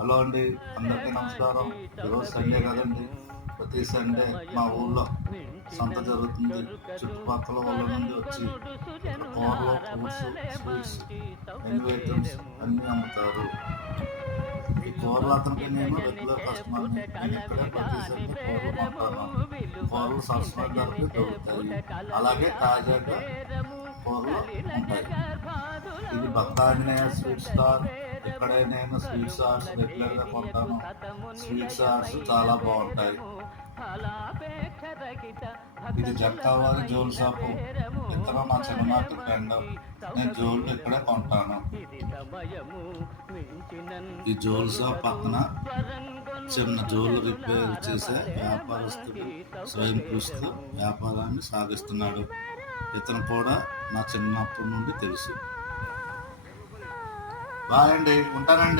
Hello అండి అందరికీ నమస్కారం. ఈరోజు సండే కదండి. ప్రతి సండే మా ఊళ్ళో సంత జరుగుతుంది. చుట్టుపక్కల వాళ్ళ నుండి వచ్చి కూరలు ఫ్రూట్స్ స్వీట్స్ ఎన్ని ఐటమ్స్ అన్నీ అమ్ముతారు. ఈ కూరలు అతనికి నేను రెగ్యులర్ కస్టమర్ నేను ఇక్కడే ప్రతి సండే కూరలు కొంటాను. కూరలు సరస్వత ధరకి దొరుకుతాయి అలాగే తాజాగా కూరలు ఉంటాయి. ఇది భక్తాంజనేయ స్వీట్ స్టార్ ఎక్కడైనా నేను స్వీట్ స్టార్స్ రెగ్యులర్గా కొంటాను. స్వీట్ సార్స్ చాలా బాగుంటాయి. ఇది జక్కావారి జోల్ షాపు ఇక్కడ మా చిన్ననాటి ఫ్రెండ్ నేను జోల్ ఇక్కడే కొంటాను. ఈ జోల్ షాప్ పక్కన చిన్న జోల్ రిపేర్ చేసే వ్యాపారస్తుడు స్వయం కృషితో వ్యాపారాన్ని సాగిస్తున్నాడు. ఇతను కూడా నా చిన్నప్పటి నుండి తెలుసు. బాగండి అండి ఉంటానండి.